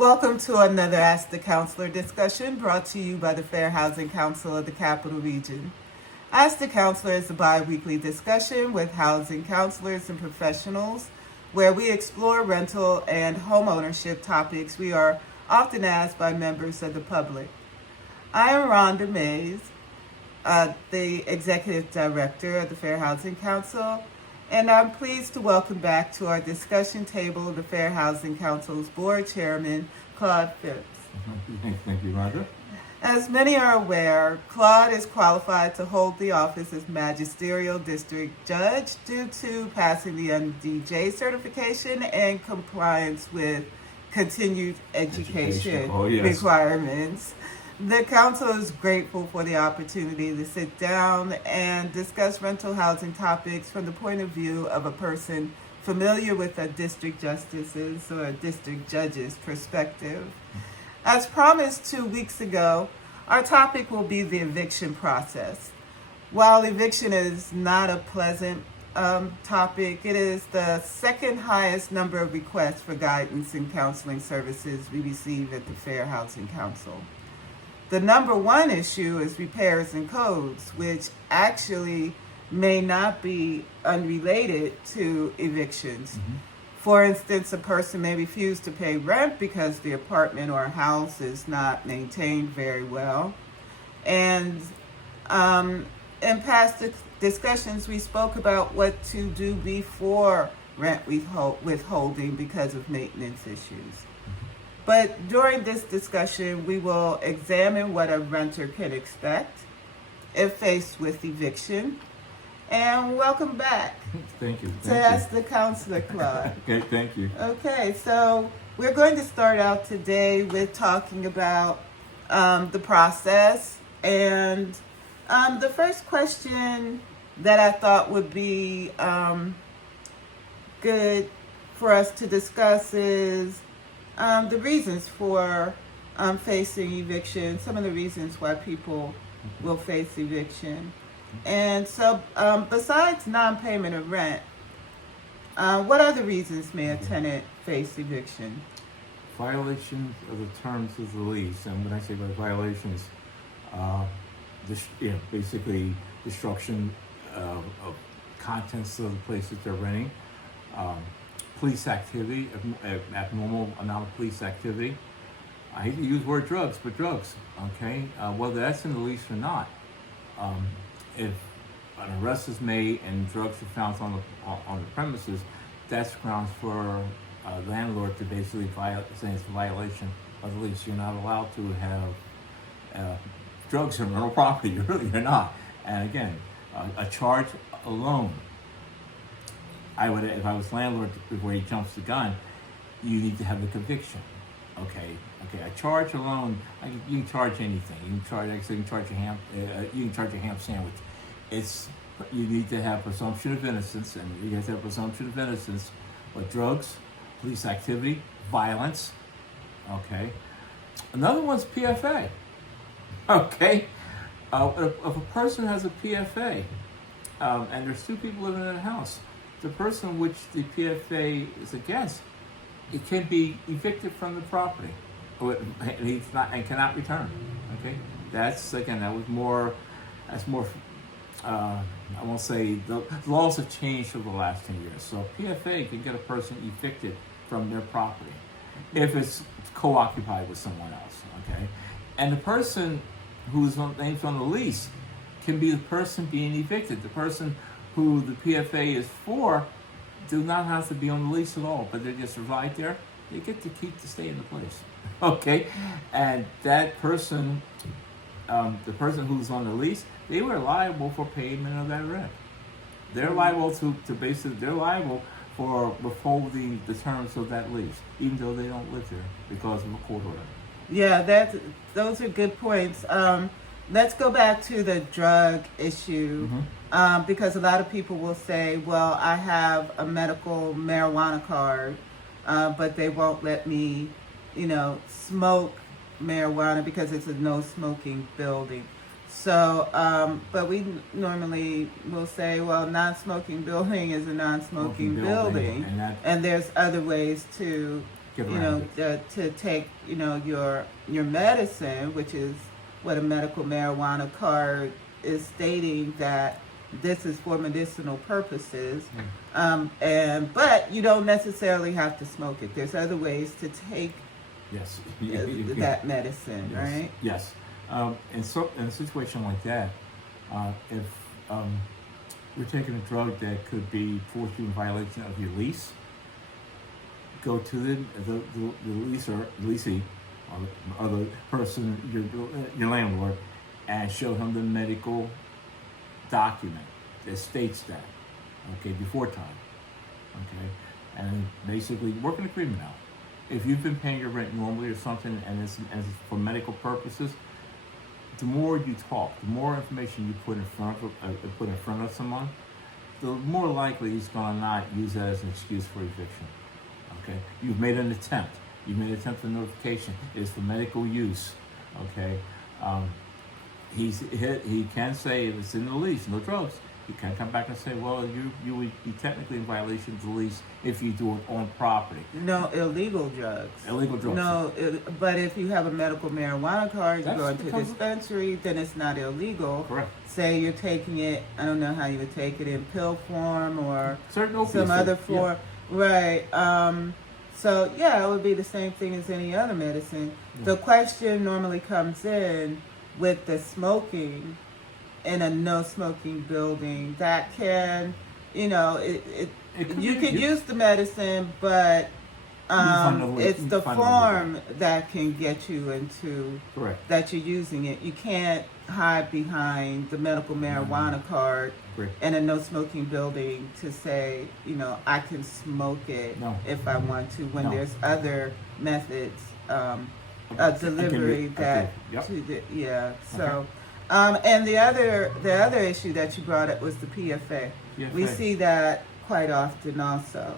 Welcome to another Ask the Counselor discussion brought to you by the Fair Housing Council of the Capital Region. Ask the Counselor is a bi-weekly discussion with housing counselors and professionals where we explore rental and home ownership topics we are often asked by members of the public. I am Rhonda Mays, the Executive Director of the Fair Housing Council, and I'm pleased to welcome back to our discussion table the Fair Housing Council's Board Chairman, Claude Phipps. Thank you, Rhonda. As many are aware, Claude is qualified to hold the office as Magisterial District Judge due to passing the MDJ certification and compliance with continued education requirements. The Council is grateful for the opportunity to sit down and discuss rental housing topics from the point of view of a person familiar with a district justice's or a district judge's perspective. As promised 2 weeks ago, our topic will be the eviction process. While eviction is not a pleasant topic, it is the second highest number of requests for guidance and counseling services we receive at the Fair Housing Council. The number one issue is repairs and codes, which actually may not be unrelated to evictions. Mm-hmm. For instance, a person may refuse to pay rent because the apartment or house is not maintained very well. And in past discussions, we spoke about what to do before rent withholding because of maintenance issues. But during this discussion, we will examine what a renter can expect if faced with eviction. And welcome back. Thank you. To Ask the Counselor, Claude. Okay, thank you. Okay, so we're going to start out today with talking about the process. And the first question that I thought would be good for us to discuss is the reasons for facing eviction, some of the reasons why people will face eviction. And so besides non-payment of rent, what other reasons may a tenant face eviction? Violations of the terms of the lease, and when I say by violations, basically destruction of contents of the place that they're renting, police activity, abnormal amount of police activity. I hate to use the word drugs, but drugs, okay? Whether that's in the lease or not, if an arrest is made and drugs are found on the premises, that's grounds for a landlord to basically say it's a violation of the lease. You're not allowed to have drugs in rental property. You're not. And again, a charge alone, if I was landlord before he jumps the gun, you need to have the conviction. Okay. A charge alone, you can charge anything. You can charge a ham sandwich. You need to have presumption of innocence, and you have to have presumption of innocence. But drugs, police activity, violence. Okay. Another one's PFA. Okay. If a person has a PFA, and there's two people living in a house, the person which the PFA is against, it can be evicted from the property, and cannot return. Okay, that's more. I won't say the laws have changed over the last 10 years. So PFA can get a person evicted from their property if it's co-occupied with someone else. Okay, and the person who's named on the lease can be the person being evicted. The person who the PFA is for do not have to be on the lease at all, but they just reside there. They get to stay in the place. Okay, and that person, the person who's on the lease, they were liable for payment of that rent. They're liable they're liable for withholding the terms of that lease, even though they don't live there because of a court order. Yeah, those are good points. Let's go back to the drug issue, because a lot of people will say, well, I have a medical marijuana card, but they won't let me, smoke marijuana because it's a no smoking building. So, but we normally will say, well, non-smoking building is a non-smoking building, and there's other ways to get you around know, to take, you know, your medicine, which is what a medical marijuana card is stating, that this is for medicinal purposes. And but you don't necessarily have to smoke it. There's other ways to take Yes. that medicine, Yes. right? Yes. And so in a situation like that, if you're taking a drug that could be forced you in violation of your lease, go to the leaser, leasee, or the person, your landlord, and show him the medical document that states that, okay, before time, okay, and basically work an agreement out. If you've been paying your rent normally or something, and it's for medical purposes, the more you talk, the more information you put in front of someone, the more likely he's going to not use that as an excuse for eviction. Okay, you've made an attempt. You've made an attempt for notification. It's for medical use. Okay, he can say if it's in the lease, no drugs. You can come back and say, well, you would be technically in violation of the lease if you do it on property. No illegal drugs. Illegal drugs. No, but if you have a medical marijuana card, you go into a becomes- dispensary, then it's not illegal. Correct. Say you're taking it, I don't know how you would take it, in pill form or Certain opiates. some other form. Right. So, yeah, it would be the same thing as any other medicine. Yeah. The question normally comes in with the smoking in a no smoking building. That can, you know, you can use the medicine, but it's the form that can get you into Correct. that you're using it. You can't hide behind the medical marijuana card Correct. in a no smoking building to say, you know, I can smoke it No. if I want to, when No. there's other methods of It delivery can be- that Yep. yeah. So and the other issue that you brought up was the PFA. We PFA. see that quite often also.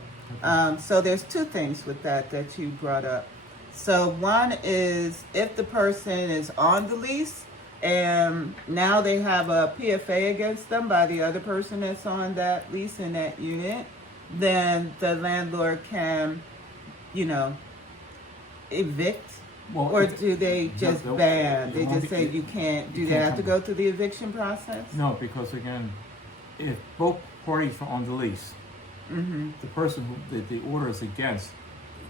So there's two things with that you brought up. So one is if the person is on the lease and now they have a PFA against them by the other person that's on that lease in that unit, then the landlord can, you know, evict. Well, Or do they just no, ban? it They won't just be- say you can't. Do you they can't have to come- go through the eviction process? No, because again, if both parties are on the lease, the person that the order is against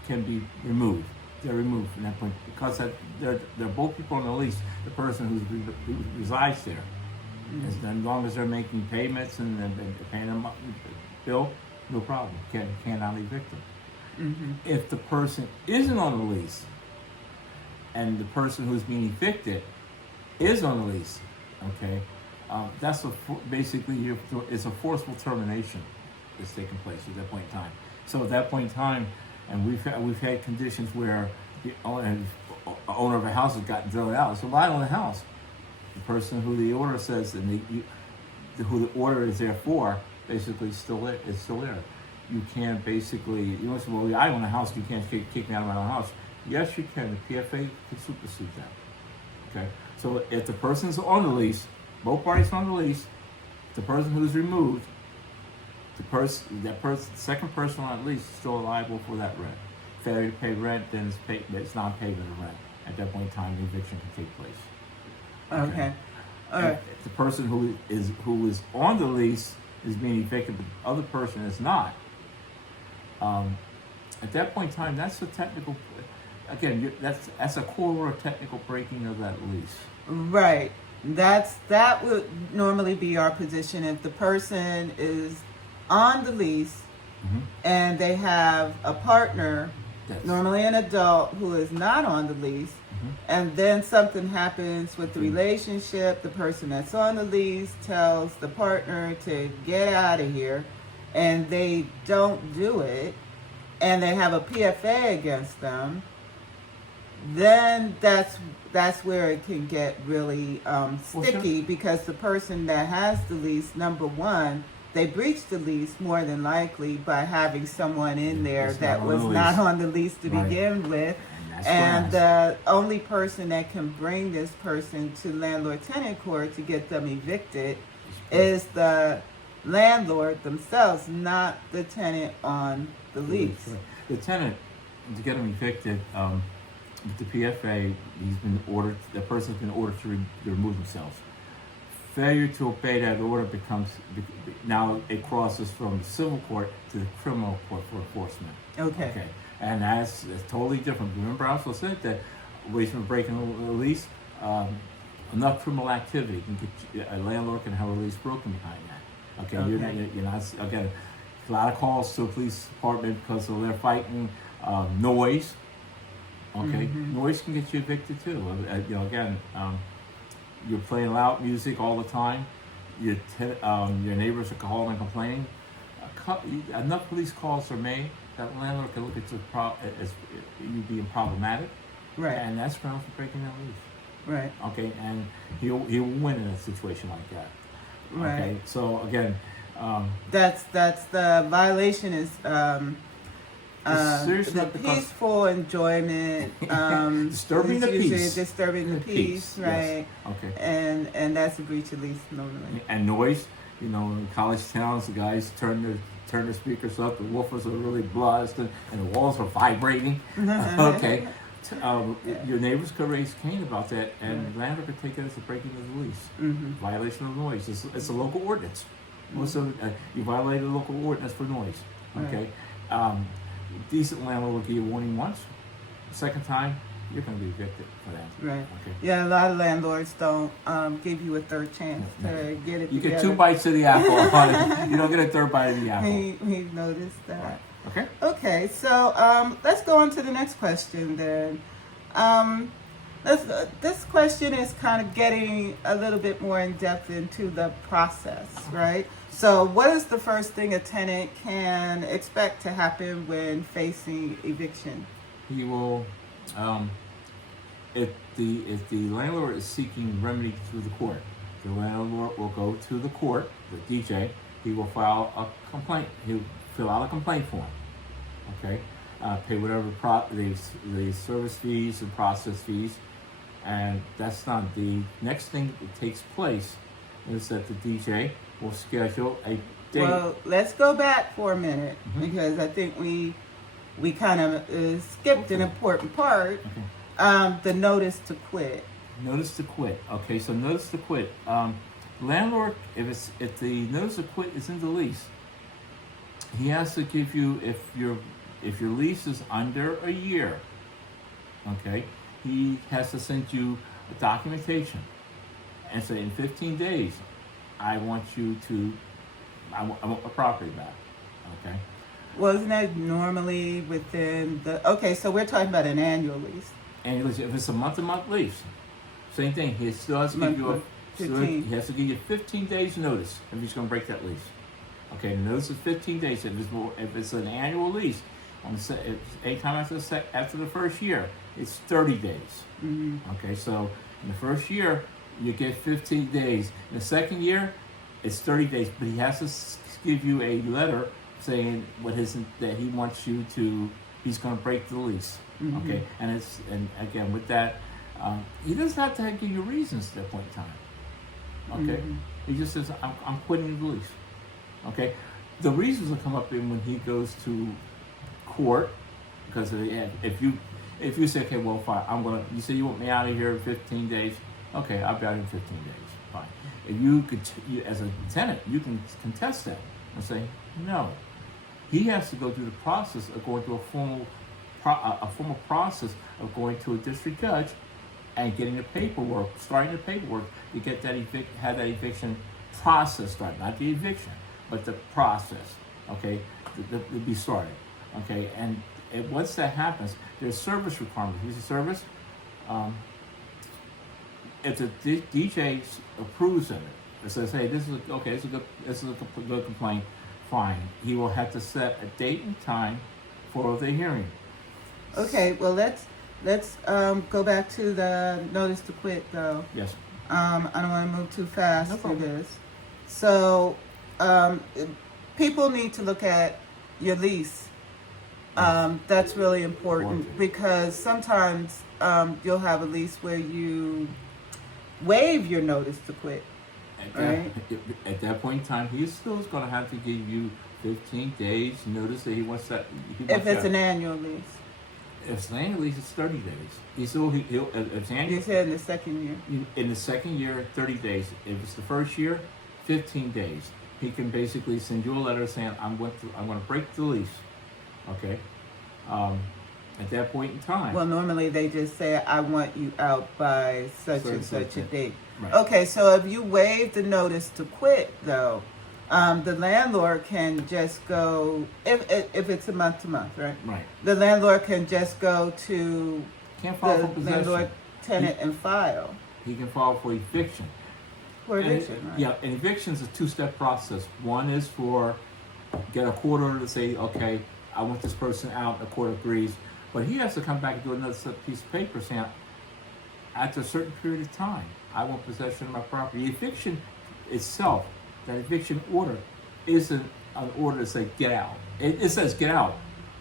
can be removed. They're removed from that point because they're both people on the lease. The person who resides there, as long as they're making payments and paying them bill, no problem. Cannot evict them. If the person isn't on the lease, and the person who's being evicted is on the lease, okay, that's basically it's a forceful termination that's taking place at that point in time. So at that point in time, and we've had conditions where the owner of a house has gotten thrown out. So I own a house. The person who the order says who the order is there for basically is still there. You can't basically, you know, say, well, I own a house. You can't kick me out of my own house. Yes, you can. The PFA can supersede that. Okay. So if the person's on the lease, both parties are on the lease, the person who's removed, second person on the lease is still liable for that rent. Failure to pay rent, then it's non-payment of rent. At that point in time, the eviction can take place. Okay. All right. If the person who is on the lease is being evicted, but the other person is not. At that point in time, that's a technical. Again, that's a core or technical breaking of that lease. Right. That would normally be our position if the person is on the lease and they have a partner, normally an adult, who is not on the lease, and then something happens with the relationship. The person that's on the lease tells the partner to get out of here, and they don't do it, and they have a PFA against them. Then that's where it can get really sticky, because the person that has the lease, number one, they breached the lease more than likely by having someone in there that was not on the lease to begin with. And the only person that can bring this person to landlord-tenant court to get them evicted is the landlord themselves, not the tenant on the lease. The tenant to get him evicted, with the PFA, the person's been ordered to remove themselves. Failure to obey that order now it crosses from the civil court to the criminal court for enforcement. Okay. And that's totally different. Remember, I also said that ways of breaking a lease, enough criminal activity can get a landlord can have a lease broken behind that. Okay, you're not again. A lot of calls to the police department because of their fighting, noise. Okay, noise can get you evicted too. Again, you're playing loud music all the time. Your neighbors are calling and complaining. Enough police calls are made that landlord can look at as you being problematic, right? And that's grounds for breaking that lease, right? Okay, and he'll win in a situation like that, right? Okay, so again, that's the violation is the peaceful enjoyment, disturbing the peace, disturbing the peace, right? Yes. Okay, and that's a breach of lease normally. And noise, in college towns, the guys turn their speakers up, the woofers are really buzzed, and the walls are vibrating. Okay, your neighbors could raise Cain about that, and the landlord could take it as a breaking of the lease, violation of noise. It's a local ordinance. You violated a local ordinance for noise. Okay. Decent landlord will give you a warning once. Second time, you're going to be evicted for that. Right. Okay. Yeah, a lot of landlords don't give you a third chance to get it. You together. get 2 bites of the apple. You don't get a third bite of the apple. He noticed that. Right. Okay. Okay, so let's go on to the next question then. This question is kind of getting a little bit more in depth into the process, right? So what is the first thing a tenant can expect to happen when facing eviction? He will, if the landlord is seeking remedy through the court, the landlord will go to the court, the DJ. He will file a complaint. He'll fill out a complaint form. Okay, pay whatever the service fees and process fees, and that's done. The next thing that takes place is that the DJ will schedule a date. Well, let's go back for a minute because I think we kind of skipped an important part. Okay. The notice to quit. Notice to quit. Okay, so notice to quit. Landlord, if the notice to quit is in the lease, he has to give you if your lease is under a year. Okay, he has to send you a documentation and say in 15 days, I want my property back. Okay. Well, isn't that normally within the? Okay, so we're talking about an annual lease. Annual lease. If it's a month-to-month lease, same thing. He still has to give you he has to give you 15 days notice if he's going to break that lease. Okay, the notice is 15 days. If it's an annual lease, anytime after the first year, it's 30 days. Okay, so in the first year, you get 15 days. In the second year, it's 30 days, but he has to give you a letter saying that he wants you to. He's going to break the lease. Okay, and again with that, he doesn't have to give you reasons at that point in time. Okay, he just says I'm quitting the lease. Okay, the reasons will come up when he goes to court because if you say okay, well fine, you say you want me out of here in 15 days. Okay, I'll be out in 15 days. Fine. If you as a tenant, you can contest that and say no. He has to go through the process of going through a formal process of going to a district judge and getting the paperwork, starting the paperwork to get have that eviction process started, not the eviction, but the process. Okay, to be started. Okay, and once that happens, there's service requirements. Here's the service. If the DJ approves of it, it says, "Hey, this is a good complaint." Fine. He will have to set a date and time for the hearing. Okay. Well, let's go back to the notice to quit, though. Yes. I don't want to move too fast No through problem. this. So, people need to look at your lease. That's really important because sometimes you'll have a lease where you waive your notice to quit. At that point in time, he still is going to have to give you 15 days notice that he wants that. If it's an annual lease. If it's land lease, it's 30 days. He'll if it's annual, You said in the second year. in the second year, 30 days. If it's the first year, 15 days. He can basically send you a letter saying, I'm going to break the lease. Okay. At that point in time. Well, normally they just say, I want you out by such and such a date. Right. Okay, so if you waive the notice to quit, though, the landlord can just go, if it's a month to month, right? Right. The landlord can just go to Can't file the for possession. landlord tenant and file He can file for eviction. for eviction, right? Yeah, and eviction is a two-step process. One is for get a court order to say, okay, I want this person out. The court agrees, but he has to come back and do another piece of paper saying, after a certain period of time, I want possession of my property. Eviction itself, that eviction order, isn't an order to say get out. It says get out,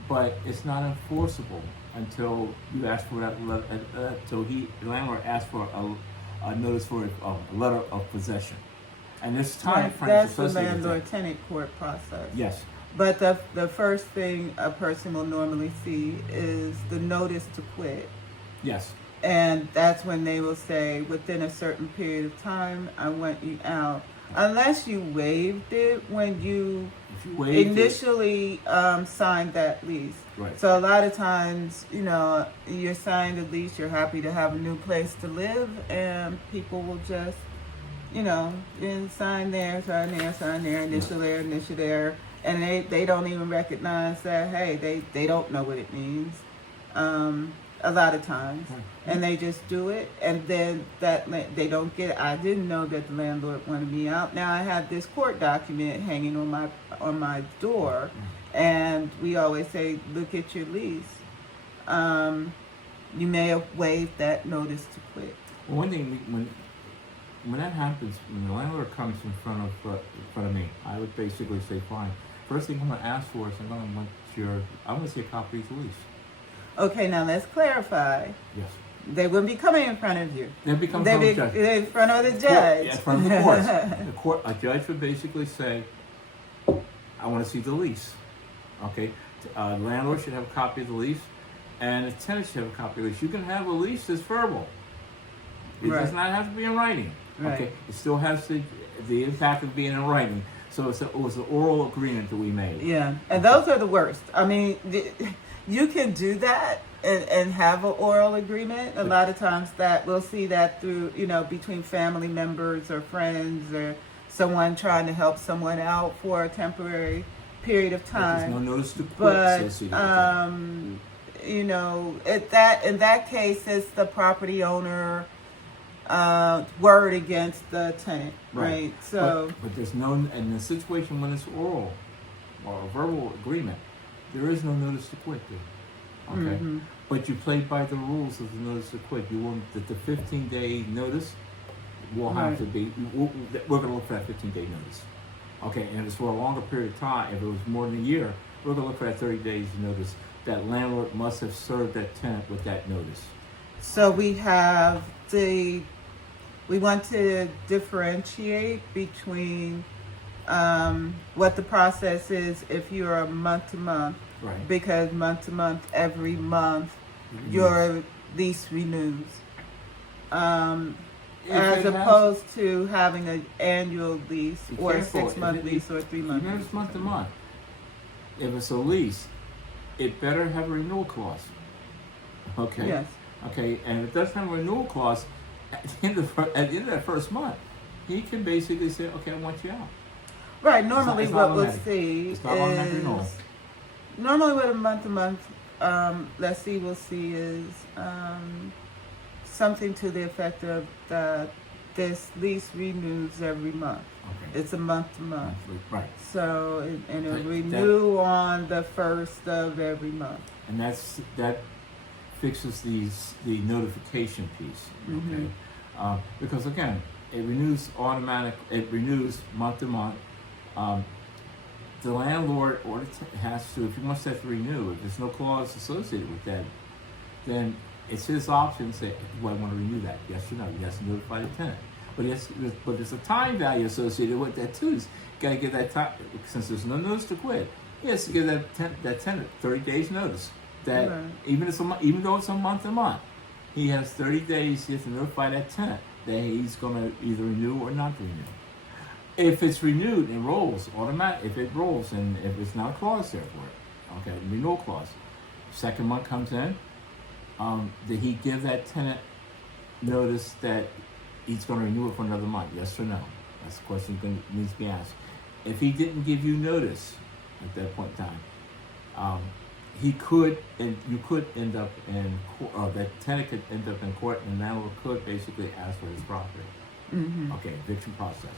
but it's not enforceable until you ask for that. Until the landlord asks for a notice for a letter of possession, and there's time Right, frames that's the associated with that. landlord-tenant court process. Yes. But the first thing a person will normally see is the notice to quit. Yes. And that's when they will say, within a certain period of time, I want you out. Unless you waived it when you If you waive initially signed that lease. Right. So a lot of times, you're signing the lease, you're happy to have a new place to live, and people will just, sign there, initial there, and they don't even recognize that, hey, they don't know what it means. A lot of times, and they just do it, and then they don't get it. I didn't know that the landlord wanted me out. Now I have this court document hanging on my door, and we always say, look at your lease. You may have waived that notice to quit. Well, one thing when that happens, when the landlord comes in front of me, I would basically say, fine. First thing I'm going to ask for is I want to see a copy of the lease. Okay, now let's clarify. Yes. They wouldn't be coming in front of you. They'd be coming They'd be from the judge. in front of the judge. Yeah, in front of the court. A judge would basically say, I want to see the lease. Okay? The landlord should have a copy of the lease, and the tenant should have a copy of the lease. You can have a lease that's verbal. It Right. does not have to be in writing. Right. Okay? It still has the impact of being in writing. So it was an oral agreement that we made. Yeah, and those are the worst. I mean, you can do that and have an oral agreement. A lot of times that we'll see that through, between family members or friends or someone trying to help someone out for a temporary period of But time. there's no notice to quit But associated with that. in that case, it's the property owner word against the tenant, right? So, but there's no, in the situation when it's oral or a verbal agreement, there is no notice to quit there. Okay, but you played by the rules of the notice to quit. You want that the 15-day notice will have to be. We're going to look for that 15-day notice. Okay, and if it's for a longer period of time, if it was more than a year, we're going to look for that 30 days notice. That landlord must have served that tenant with that notice. So we want to differentiate between what the process is if you're a month to month, Right. because month to month, every month, your lease renews. As opposed to having an annual lease or a 6-month lease or a 3-month Even if lease. it's month to month, if it's a lease, it better have a renewal clause. Okay. Yes. Okay, and if it doesn't have a renewal clause, at the end of that first month, he can basically say, "Okay, I want you out." Right. Normally, it's not what we'll automatic. see It's not automatic renewal. is normally with a month to month. We'll see is something to the effect of this lease renews every month. Okay. It's a month to month. Right. So and it'll That- renew on the first of every month. And that fixes the notification piece. Okay. Because again, it renews It renews month to month. The landlord has to, if he wants that to renew, if there's no clause associated with that, then it's his option to say, do I want to renew that? Yes or no? He has to notify the tenant. But there's a time value associated with that too. He's got to give that time, since there's no notice to quit, he has to give that tenant 30 days notice. that Right. even though it's a month to month, he has 30 days. He has to notify that tenant that he's going to either renew or not renew. If it's renewed, it rolls automatic. If it rolls and if it's not a clause there for it, okay, renewal clause. Second month comes in. Did he give that tenant notice that he's going to renew it for another month? Yes or no? That's the question that needs to be asked. If he didn't give you notice at that point in time, he could, and you could end up in court, that tenant could end up in court, and the landlord could basically ask for his property. Mm-hmm. Okay, eviction process.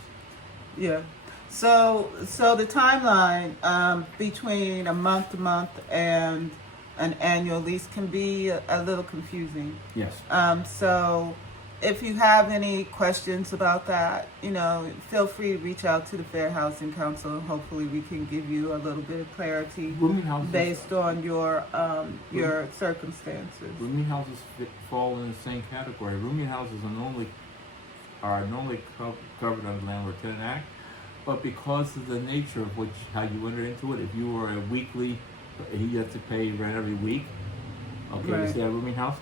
Yeah. So the timeline between a month to month and an annual lease can be a little confusing. Yes. So if you have any questions about that, feel free to reach out to the Fair Housing Council. Hopefully we can give you a little bit of clarity Rooming houses, based on your circumstances. rooming houses fall in the same category. Rooming houses are normally covered under the Landlord-Tenant Act, but because of the nature of how you enter into it, if you are a weekly, you have to pay rent every week. Okay, Right. to stay at a rooming house.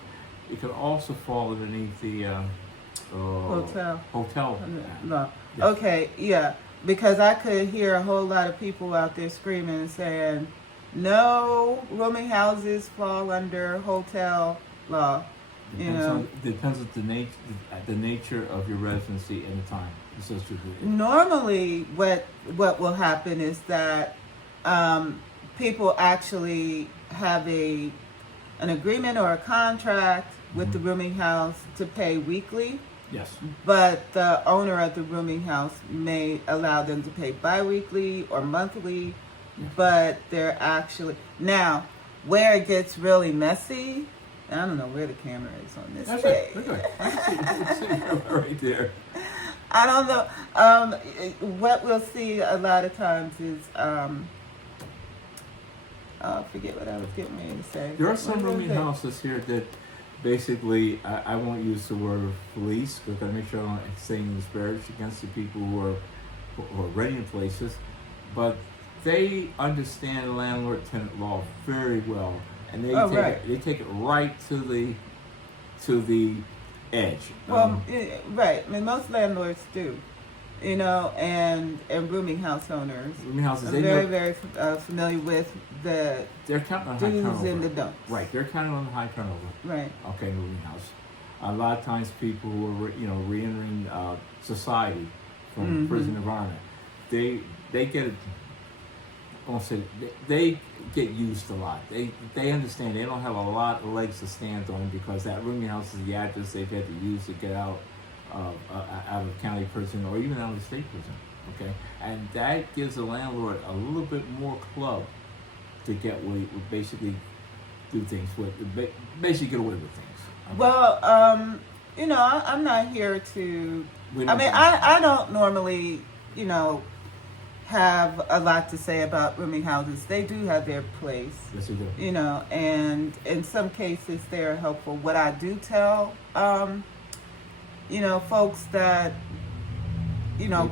It could also fall underneath the Hotel. No. Yes. Okay, yeah. Because I could hear a whole lot of people out there screaming and saying, no, rooming houses fall under hotel law. Depends on the nature of your residency and the time associated with it. Normally, what will happen is that people actually have an agreement or a contract with the rooming house to pay weekly, Yes. but the owner of the rooming house may allow them to pay bi-weekly or monthly, Yes. but they're actually... Now, where it gets really messy, I don't know where the camera is on this That's page. right. Okay. I can see it right there. I don't know. What we'll see a lot of times is... I forget what I was getting ready to say. There are some What was rooming it? houses here that basically, I won't use the word police because I make sure I don't say anything disparage against the people who are renting places, but they understand landlord-tenant law very well, and they take it right to the edge. Well, right. I mean, most landlords do, and rooming house owners rooming houses, are they very, know, very familiar with the they're counting on high do's turnover. and the don'ts. Right, they're counting on high turnover. Right. Okay, moving house. A lot of times, people who are re-entering society from prison environment, they get. I won't say they get used a lot. They understand they don't have a lot of legs to stand on because that rooming house is the address they've had to use to get out of county prison or even out of state prison. Okay, and that gives the landlord a little bit more club to get away with, basically do things with, basically get away with things. Okay? Well, I'm not here to. I don't normally, have a lot to say about rooming houses. They do have their place. Yes, they do. And in some cases they're helpful. What I do tell, folks that,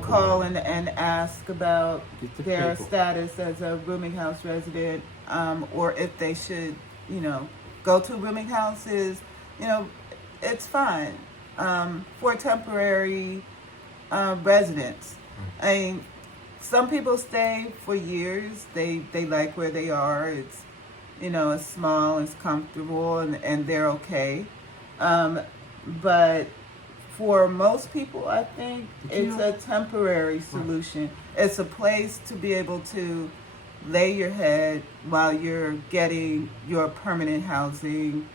call and ask about their status as a rooming house resident, or if they should, go to rooming houses, it's fine for temporary residents. I mean, some people stay for years. They like where they are. It's, it's small, it's comfortable, and they're okay. But for most people, I think it's a temporary solution. It's a place to be able to lay your head while you're getting your permanent housing,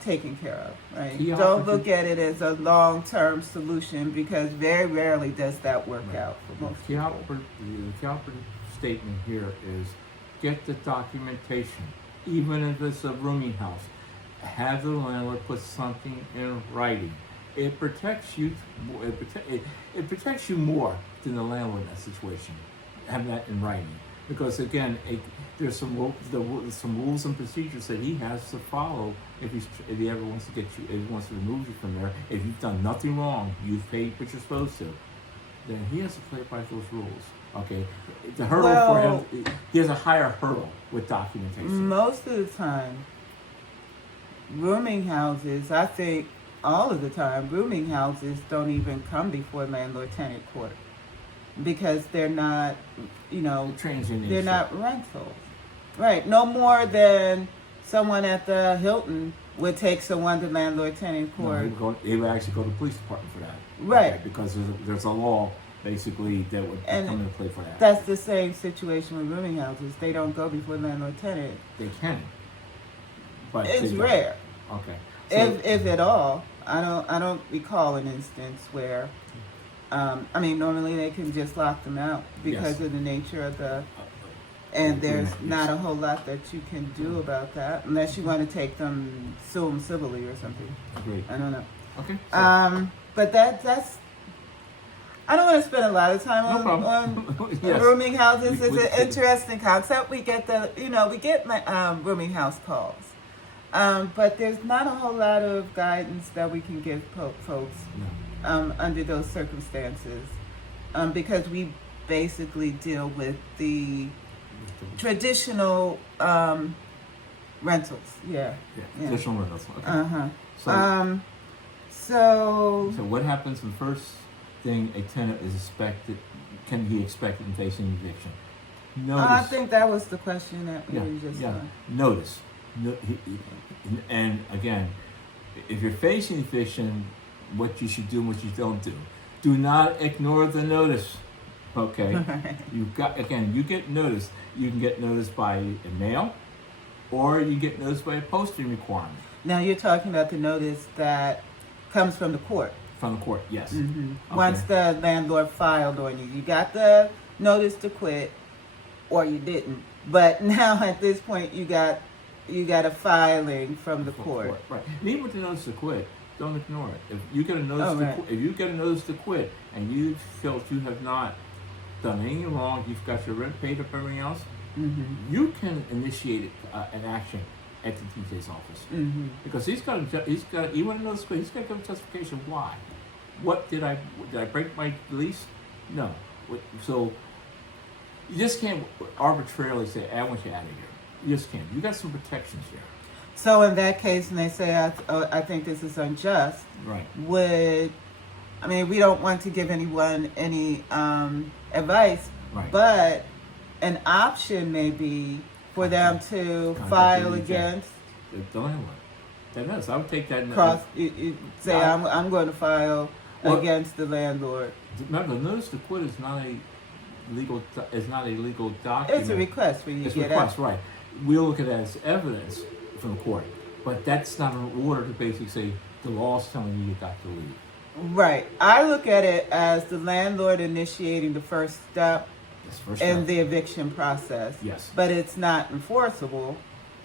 taken care of, right? Don't look at it as a long-term solution because very rarely does that work out for most people. The operative statement here is get the documentation, even if it's a rooming house. Have the landlord put something in writing. It protects you. It protects you more than the landlord in that situation. Have that in writing, because again, there's some rules and procedures that he has to follow if he ever wants to get you, if he wants to remove you from there. If you've done nothing wrong, you've paid what you're supposed to, then he has to play by those rules. Okay, the hurdle Well, for him, he has a higher hurdle with documentation. most of the time, rooming houses, I think all of the time, rooming houses don't even come before landlord-tenant court because they're not, Transient they're nature. not rentals. Right, no more than someone at the Hilton would take someone to landlord-tenant No, court. he would actually go to the police department for that. Right. Okay, because there's a law basically that would And come into play for that. That's the same situation with rooming houses. They don't go before landlord-tenant. They can. But It's they don't. rare. Okay. If at all. I don't recall an instance where, normally they can just lock them out because Yes. of the nature of and there's agreement, not yes. a whole lot that you can do about that unless you want to take them, sue them civilly or something. Agreed. I don't know. Okay. But that's. I don't want to spend a lot of time No on problem. Yes. rooming houses. We It's an interesting concept. We get rooming house calls. But there's not a whole lot of guidance that we can give folks No. under those circumstances because we basically deal with the traditional rentals. Yeah. Traditional rentals. Okay. Uh-huh. So So what happens the first thing a tenant is expected, can be expected in facing eviction? Notice. I think that was the question that we were just on. Notice. And again, if you're facing eviction, what you should do and what you don't do. Do not ignore the notice. Okay. You get notice. You can get notice by a mail, or you get notice by a posting requirement. Now you're talking about the notice that comes from the court. From the court, yes. Mm-hmm. Okay. Once the landlord filed on you, you got the notice to quit, or you didn't. But now at this point, you got a filing from the court. Right. And even with the notice to quit, don't ignore it. If you get a notice if you get a notice to quit and you felt you have not done anything wrong, you've got your rent paid up, everything else, Mm-hmm. you can initiate an action at the DJ's office Mm-hmm. because he's got even a notice to quit. He's got to give a justification why. What did I break my lease? No. So you just can't arbitrarily say, I want you out of here. You just can't. You got some protections here. So in that case, and they say, I think this is unjust, Right. We don't want to give anyone any advice, Right. but an option may be for them to Contact file the DJ. against, The landlord. That is. I would take that. say, I'm going to file Well- against the landlord. Remember, the notice to quit is not a legal document. It's a request for you to It's get request, out. right? We'll look at it as evidence from the court, but that's not an order to basically say the law's telling you got to leave. Right. I look at it as the landlord initiating the first step That's first in step. the eviction process. Yes. But it's not enforceable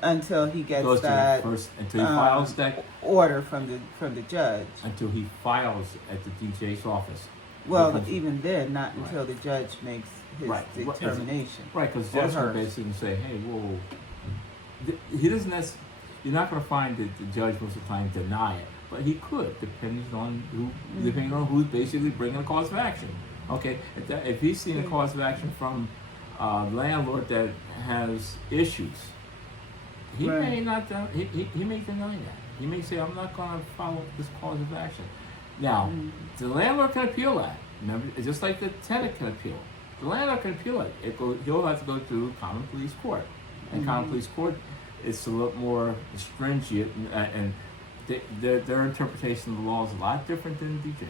until he gets Goes to that the first until he files that order from the judge. until he files at the DJ's office. Well, Because- even then, not Right. until the judge makes his Right. determination. Right, because Or judge can hers. basically say, "Hey, whoa." He doesn't. You're not going to find that the judge most of the time deny it, but he could, depending on who's basically bringing a cause of action. Okay, if he's seen a cause of action from a landlord that has issues, he Right. may not. He may deny that. He may say, "I'm not going to follow this cause of action." Now, the landlord can appeal that. Remember, it's just like the tenant can appeal. The landlord can appeal it. He'll have to go through common police court. And common police court, it's a lot more stringent, and their interpretation of the law is a lot different than DJ's.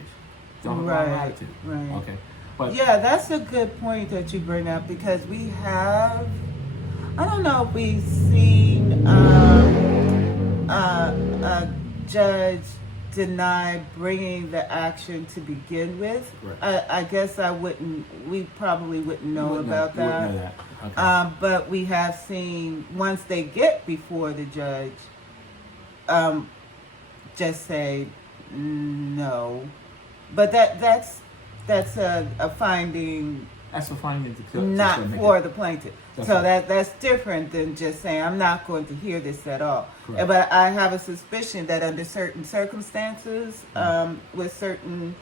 Don't have a lot of Right, latitude. right. Okay, but Yeah, that's a good point that you bring up because we have, I don't know if we've seen a judge deny bringing the action to begin with. Right. I guess we probably wouldn't know about you wouldn't know that. that. Okay. But we have seen once they get before the judge, just say no. But that's a finding That's a finding to not make for it. the plaintiff. That's So right. that's different than just saying I'm not going to hear this at all. Correct. But I have a suspicion that under certain circumstances, with certain,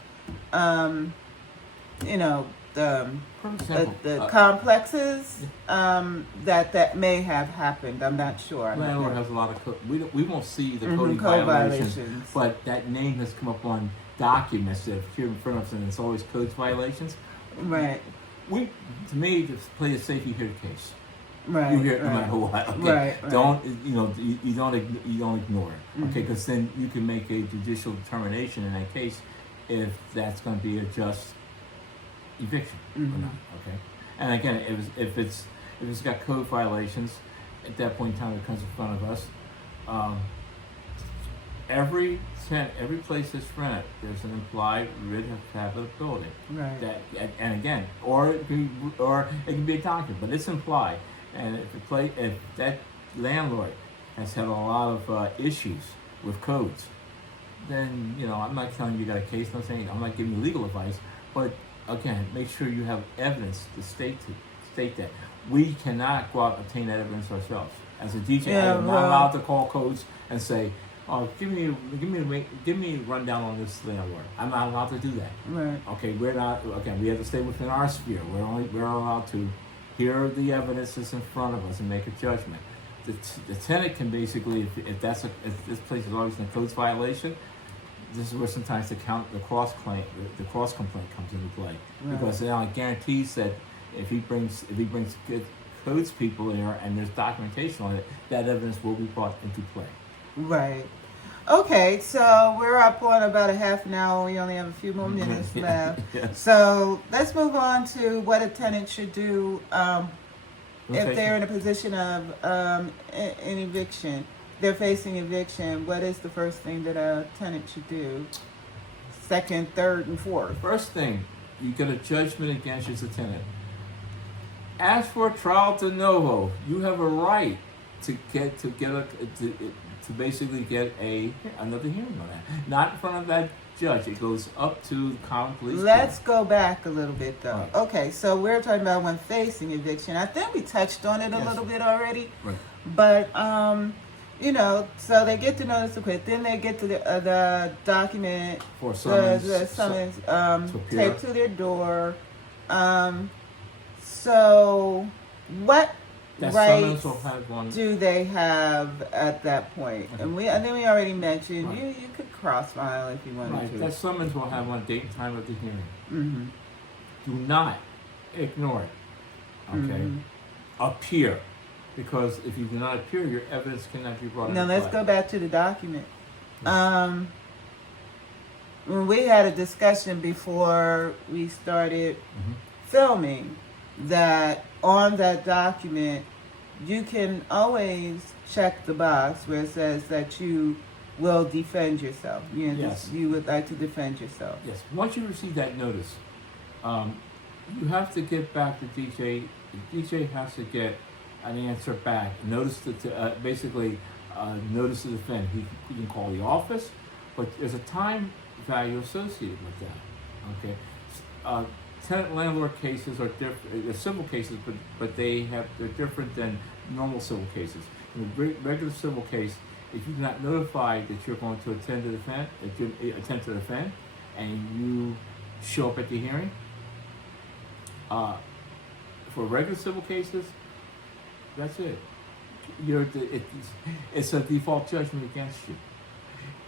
the For example, the complexes that may have happened. I'm not sure. Landlord has a lot of we won't see the code code violations, but that name has come up on documents that appear in front of us, and it's always code violations. Right. To me, to play it safe, you hear the case. Right. You hear it no matter what. Okay. Right. Don't you don't ignore it. Okay, because then you can make a judicial determination in that case if that's going to be a just eviction or not. Okay. And again, if it's got code violations, at that point in time it comes in front of us. Every place that's rented, there's an implied writ of habitability. Right. That, and again, or it can be a document, but it's implied. And if that landlord has had a lot of issues with codes, then I'm not telling you got a case. I'm not giving you legal advice, but again, make sure you have evidence to state that. We cannot go out and obtain that evidence ourselves. As a DJ, I am not allowed to call codes and say, give me a rundown on this landlord. I'm not allowed to do that. Right. Okay, we're not. Okay, we have to stay within our sphere. We're allowed to hear the evidence that's in front of us and make a judgment. The tenant can basically, if this place is always in a codes violation, this is where sometimes the cross complaint comes into play, because now it guarantees that if he brings good codes people there and there's documentation on it, that evidence will be brought into play. Right. Okay, so we're up on about a half an hour. We only have a few more minutes left. Yes. So let's move on to what a tenant should do if they're in a position of an eviction. They're facing eviction. What is the first thing that a tenant should do? Second, third, and fourth. First thing, you get a judgment against you as a tenant. Ask for a trial de novo. You have a right to basically get another hearing on that. Not in front of that judge. It goes up to the common police. Let's go back a little bit though. Right. Okay, so we're talking about when facing eviction. I think we touched on it a little bit already. Right. But so they get the notice to quit. Then they get to the document For summons, the summons to appear. taped to their door. So what That rights summons will have one. do they have at that point? And then we already mentioned you could cross file if you wanted Right. to. That summons will have one date and time of the hearing. Mm-hmm. Do not ignore it. Okay. Mm-hmm. Appear. Because if you do not appear, your evidence cannot be brought Now into let's play. go back to the document. When we had a discussion before we started filming, that on that document you can always check the box where it says that you will defend yourself. Yes. You would like to defend yourself. Yes. Once you receive that notice, you have to get back to DJ. The DJ has to get an answer back. Notice basically notice to defend. He can call the office, but there's a time value associated with that. Okay. Tenant landlord cases are different. They're civil cases, but they're different than normal civil cases. In a regular civil case, if you're not notified that you're going to attempt to defend, and you show up at the hearing, for regular civil cases, that's it. It's a default judgment against you.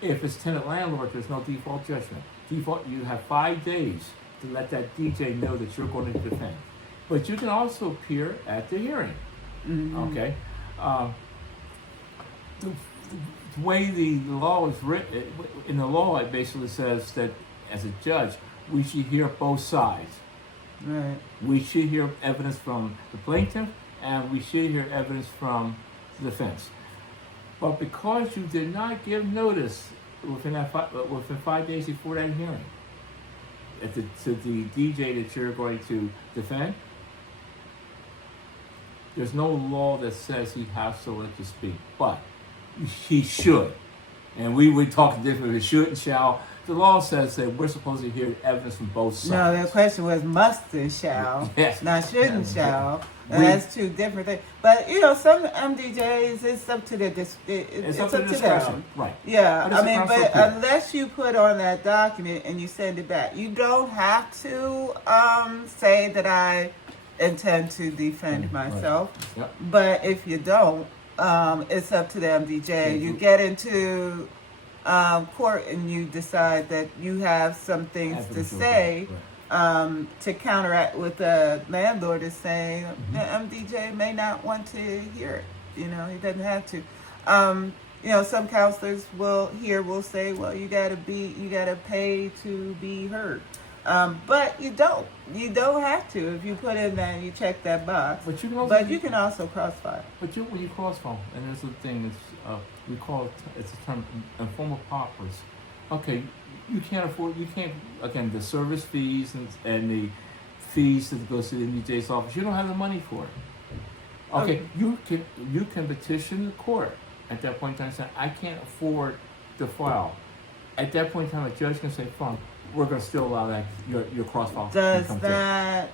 If it's tenant landlord, there's no default judgment. You have 5 days to let that DJ know that you're going to defend. But you can also appear at the hearing. Mm-hmm. Okay? The way the law is written, in the law it basically says that as a judge, we should hear both sides. Right. We should hear evidence from the plaintiff, and we should hear evidence from the defense. But because you did not give notice within 5 days before that hearing to the DJ that you're going to defend, there's no law that says he has to let you speak, but he should. And we would talk differently. Should and shall. The law says that we're supposed to hear evidence from both sides. No, the question was must and shall, Yes. not should and shall. And that's two different things. But some MDJs, it's up to their it's up to their discretion, right? Yeah, But I mean, but unless you put on that document and you send it back, you don't have to say that I intend to defend myself. Right. Yep. But if you don't, it's up to the MDJ. You get into court and you decide that you have some things to say. Right. To counteract what the landlord is saying, the MDJ may not want to hear it. He doesn't have to. Some counselors will say, well, you gotta pay to be heard. But you don't. You don't have to if you put in that and you check that box. But you can also cross-file. But when you cross-file, and there's a thing we call it's a term informal paupers. Okay. You can't, again, the service fees and the fees that goes to the MDJ's office, you don't have the money for it. Okay. You can petition the court at that point in time saying, I can't afford to file. At that point in time, a judge can say, fine, we're going to still allow that, your cross-file. Does that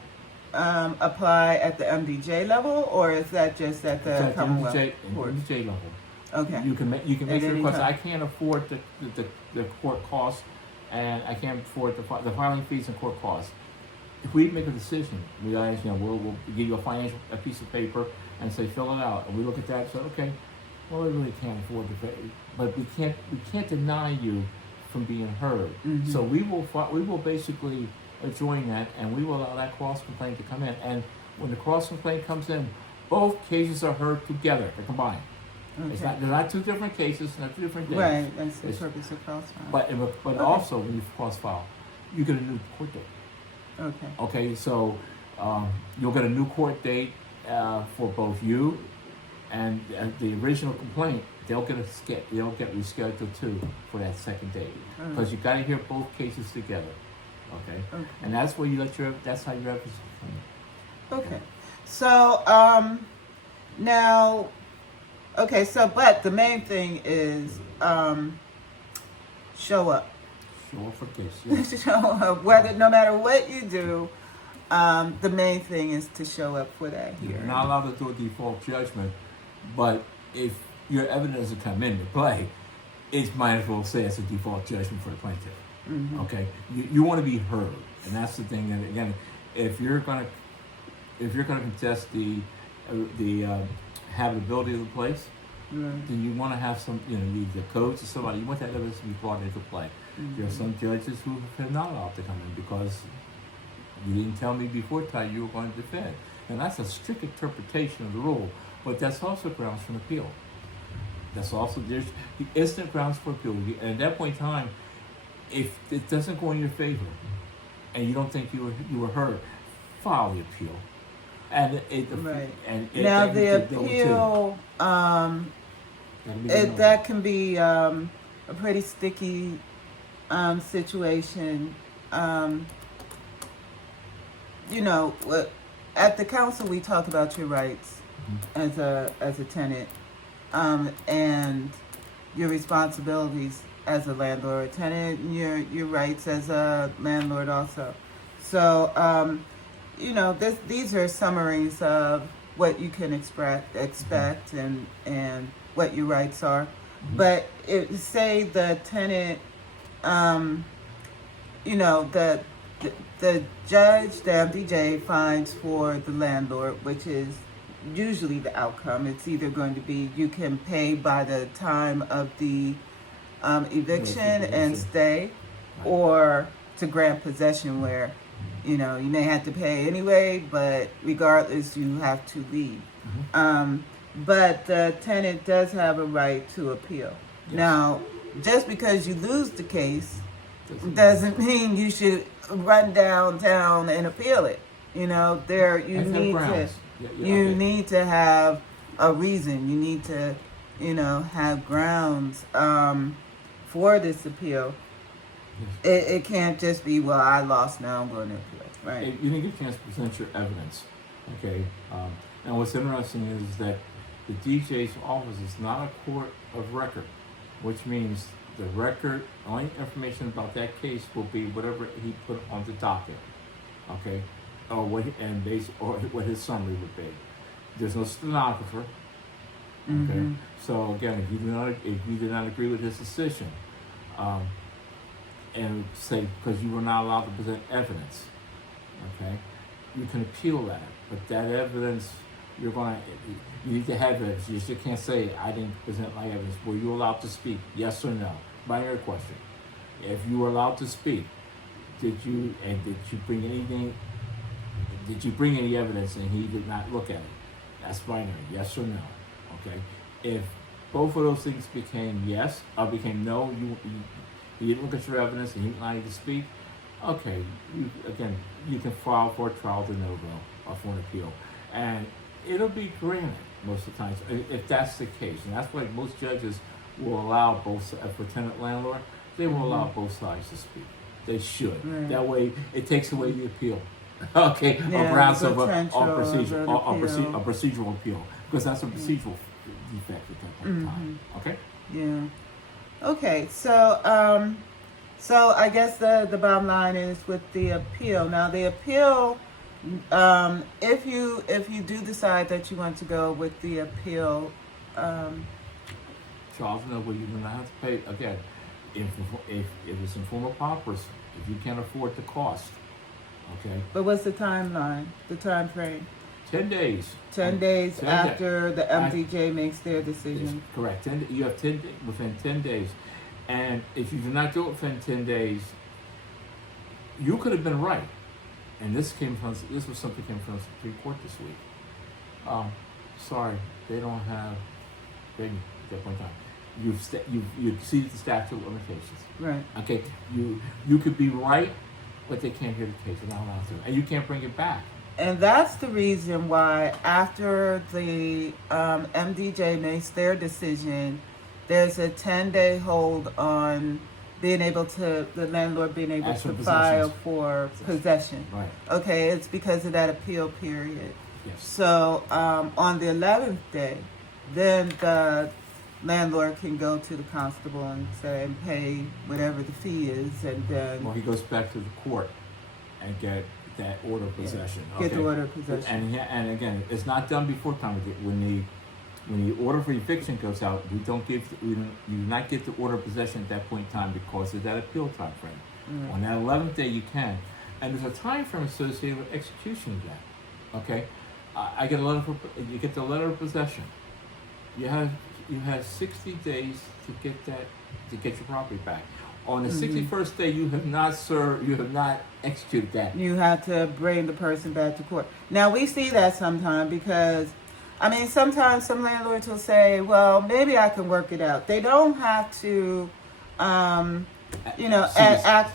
apply at the MDJ level, or is that just at the Commonwealth Court? MDJ level. Okay. You can make your request. I can't afford the court costs, and I can't afford the filing fees and court costs. If we make a decision, we'll give you a piece of paper and say fill it out, and we look at that and say, okay, well, we really can't afford to pay, but we can't deny you from being heard. Mm-hmm. So we will basically join that, and we will allow that cross complaint to come in. And when the cross complaint comes in, both cases are heard together. They're combined. Okay. They're not two different cases, not two different days. Right, that's the purpose of cross-file. But also, when you cross-file, you get a new court date. Okay. Okay, so you'll get a new court date for both you and the original complaint. They'll get rescheduled too for that second date because you got to hear both cases together. Okay, and that's where that's how your evidence comes. Okay, so now. Okay, but the main thing is show up. Show up for this. Yeah. Show up. No matter what you do, the main thing is to show up for that hearing. You're not allowed to do a default judgment, but if your evidence doesn't come into play, it might as well say it's a default judgment for the plaintiff. Mm-hmm. Okay, you want to be heard, and that's the thing. That again, if you're gonna contest the habitability of the place, then you want to have some, the codes or somebody. You want that evidence to be brought into play. Mm-hmm. There are some judges who have not allowed to come in because you didn't tell me before time you were going to defend, and that's a strict interpretation of the rule. But that's also grounds for an appeal. There's the instant grounds for appeal, and at that point in time, if it doesn't go in your favor, and you don't think you were heard, file the appeal. And the appeal, that can be a pretty sticky situation. At the council we talk about your rights as a tenant, and your responsibilities as a landlord or tenant, and your rights as a landlord also. So. These are summaries of what you can expect and what your rights are. Mm-hmm. But say the tenant, the judge, the MDJ finds for the landlord, which is usually the outcome. It's either going to be you can pay by the time of the eviction and stay, or to grant possession where you may have to pay anyway, but regardless, you have to leave. Mm-hmm. But the tenant does have a right to appeal. Yes. Now, just because you lose the case doesn't mean you should run downtown and appeal it. You need to have a reason. You need to, have grounds for this appeal. It can't just be, well, I lost, now I'm going to appeal, right? You need a chance to present your evidence, okay? And what's interesting is that the DJ's office is not a court of record, which means the record, only information about that case will be whatever he put on the docket, okay? what his summary would be. There's no stenographer. Okay. So again, if you do not agree with his decision, and say because you were not allowed to present evidence, okay, you can appeal that. But that evidence, you need to have evidence. You just can't say I didn't present my evidence. Were you allowed to speak? Yes or no? Binary question. If you were allowed to speak, did you bring anything? Did you bring any evidence and he did not look at it? That's binary. Yes or no? Okay. If both of those things became yes or became no, you didn't look at your evidence and he didn't allow you to speak. Okay. You can file for a trial de novo or for an appeal, and it'll be granted most of the time if that's the case. And that's why most judges will allow both for tenant landlord. They will allow both sides to speak. They should. Right. That way, it takes away the appeal. Okay, yeah, or grounds of a procedural appeal, because that's a procedural defect at that point in time. Okay. Yeah. Okay. So, so I guess the bottom line is with the appeal. Now, the appeal, if you do decide that you want to go with the appeal, Charles, no, well, you're gonna have to pay again. If it's in form of paupers, if you can't afford the cost. Okay. But what's the timeline? The time frame? 10 days. 10 days after the MDJ makes their decision. Correct. You have 10 within 10 days, and if you do not do it within 10 days, you could have been right. And this was something came from the Supreme Court this week. Sorry, they don't have. At that point in time, you exceeded the statute of limitations. Right. Okay. You could be right, but they can't hear the case. They're not allowed to, and you can't bring it back. And that's the reason why after the MDJ makes their decision, there's a 10-day hold on being able to, the landlord being able to file for possession. Right. Okay, it's because of that appeal period. Yes. So on the 11th day, then the landlord can go to the constable and say and pay whatever the fee is, and then he goes back to the court and get that order of possession. Get the order of possession. And again, it's not done before time. When the order for eviction goes out, you do not get the order of possession at that point in time because of that appeal time frame. Mm. On that 11th day, you can, and there's a time frame associated with execution of that. Okay, you get the letter of possession. You have 60 days to get your property back. On the 61st day, you have not executed that. You have to bring the person back to court. Now, we see that sometimes because, I mean, sometimes some landlords will say, well, maybe I can work it out. They don't have to, act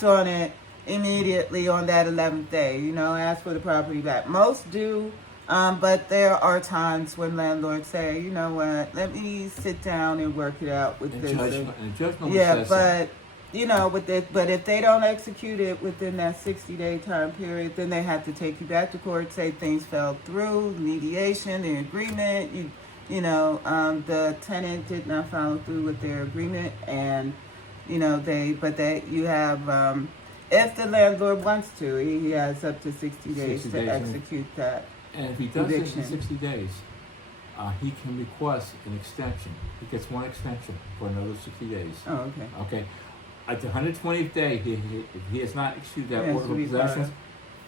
on it immediately on that 11th day, ask for the property back. Most do, but there are times when landlords say, you know what, let me sit down and work it out with this. But but if they don't execute it within that 60-day time period, then they have to take you back to court, say things fell through, mediation, the agreement, the tenant did not follow through with their agreement, and, you have, if the landlord wants to, he has up to 60 days to execute that. And if he does it in 60 days, he can request an extension. He gets one extension for another 60 days. Oh, okay. Okay. At the 120th day, if he has not executed that order of possession,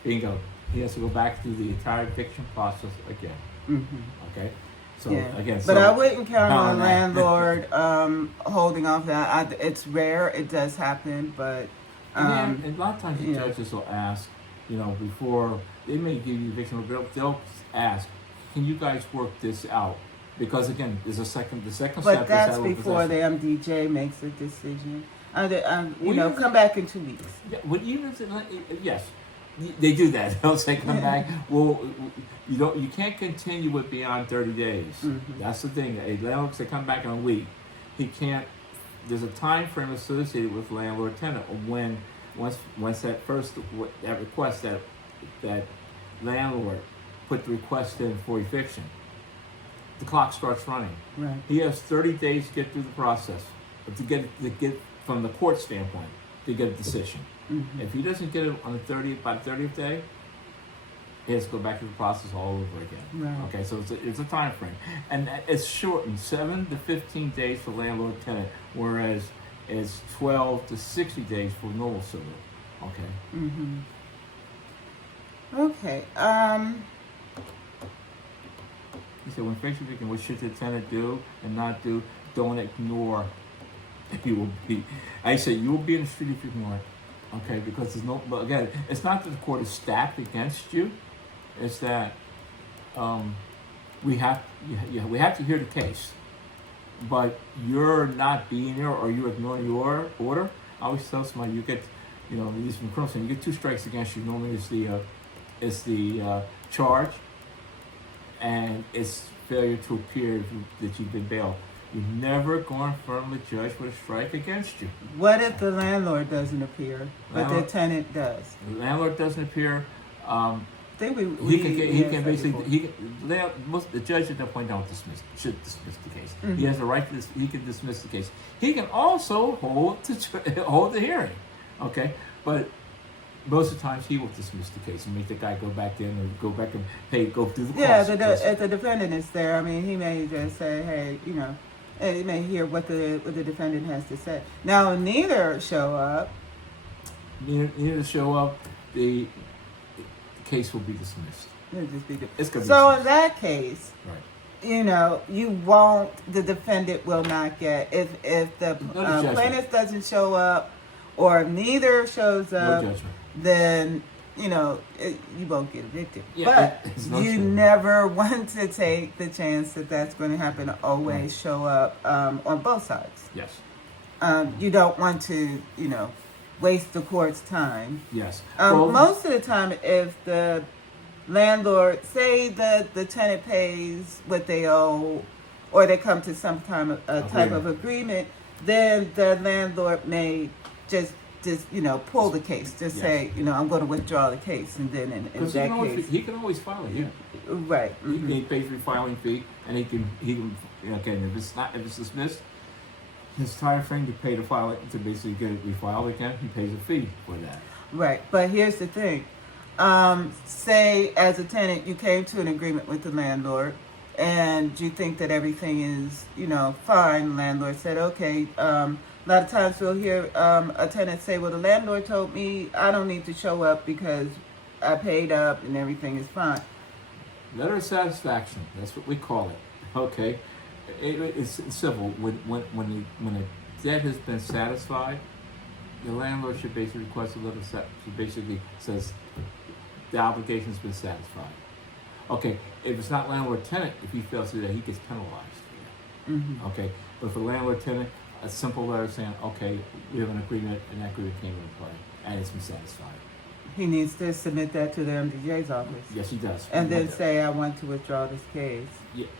bingo. He has to go back through the entire eviction process again. Mm-hmm. Okay? So, again... But I wouldn't count on a landlord holding off that. It's rare. It does happen, but... and a lot of times the judges will ask, before... They may give you eviction, but they'll ask, can you guys work this out? Because, again, there's the second step. But that's before the MDJ makes a decision. Come back in 2 weeks. Yeah, well, yes, they do that. They'll say, come back. Well, you can't continue it beyond 30 days. Mm-hmm. That's the thing. A landlord say come back in a week. He can't. There's a time frame associated with landlord-tenant when once that request that landlord put the request in for eviction, the clock starts running. Right. He has 30 days to get through the process to get from the court standpoint to get a decision. Mm-hmm. If he doesn't get it on by the 30th day, He has to go back through the process all over again. Right. Okay, so it's a time frame, and it's shortened 7 to 15 days for landlord tenant, whereas it's 12 to 60 days for normal civil. Okay. Mm-hmm. Okay. He said, when faced with eviction, what should the tenant do and not do? Don't ignore. You will be. I said you will be in the street if you ignore it. Okay, because there's no. But again, it's not that the court is stacked against you. It's that we have to hear the case, but you're not being there or you're ignoring your order. I always tell somebody you get, at least from criminal, you get 2 strikes against you. Normally it's the charge, and it's failure to appear that you've been bailed. You've never gone in front of the judge with a strike against you. What if the landlord doesn't appear, but the tenant does? The landlord doesn't appear. I think the judge at that point should dismiss the case. Mm-hmm. He has the right to he can dismiss the case. He can also hold the hearing. Okay, but most of the times he will dismiss the case and make the guy go back in and go through the course. Yeah, if the defendant is there, I mean, he may just say, hey, he may hear what the defendant has to say. Now, if neither show up, the case will be dismissed. it'll just be It's gonna be so dismissed. in that case, Right. You won't. The defendant will not get if the plaintiff doesn't show up, or if neither shows No up, judgment. then you won't get evicted. Yeah, But it's no you judgment. never want to take the chance that that's going to happen. Always Right. show up on both sides. Yes. You don't want to waste the court's time. Yes. Most of the time, if the landlord, say that the tenant pays what they owe, or they come to some type of agreement, then the landlord may just pull the case. Just say, I'm going to withdraw the case, and then in that case, he can always file it. Yeah. right? Mm-hmm. He pays the filing fee, and he can if it's dismissed, his time frame to pay to file it to basically get it refiled again. He pays a fee for that. Right, but here's the thing. Say as a tenant, you came to an agreement with the landlord, and you think that everything is, fine. The landlord said, okay. A lot of times we'll hear a tenant say, well, the landlord told me I don't need to show up because I paid up and everything is fine. Letter of satisfaction. That's what we call it. Okay. It's civil. When the debt has been satisfied, the landlord should basically request a letter that basically says the obligation has been satisfied. Okay, if it's not landlord-tenant, if he fails to do that, he gets penalized. Mm-hmm. Okay, but for landlord-tenant, a simple letter saying, okay, we have an agreement, and that agreement came into play, and it's been satisfied. He needs to submit that to the MDJ's office. Yes, he does. And then say, I want to withdraw this case.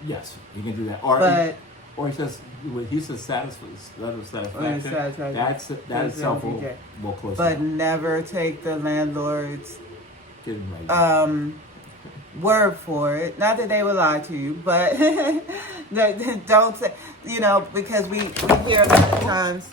Yes, he can do that. Or he says letter of satisfaction. That itself will close. But never take the landlord's right. Word for it. Not that they will lie to you, but don't say, because we hear a lot of times.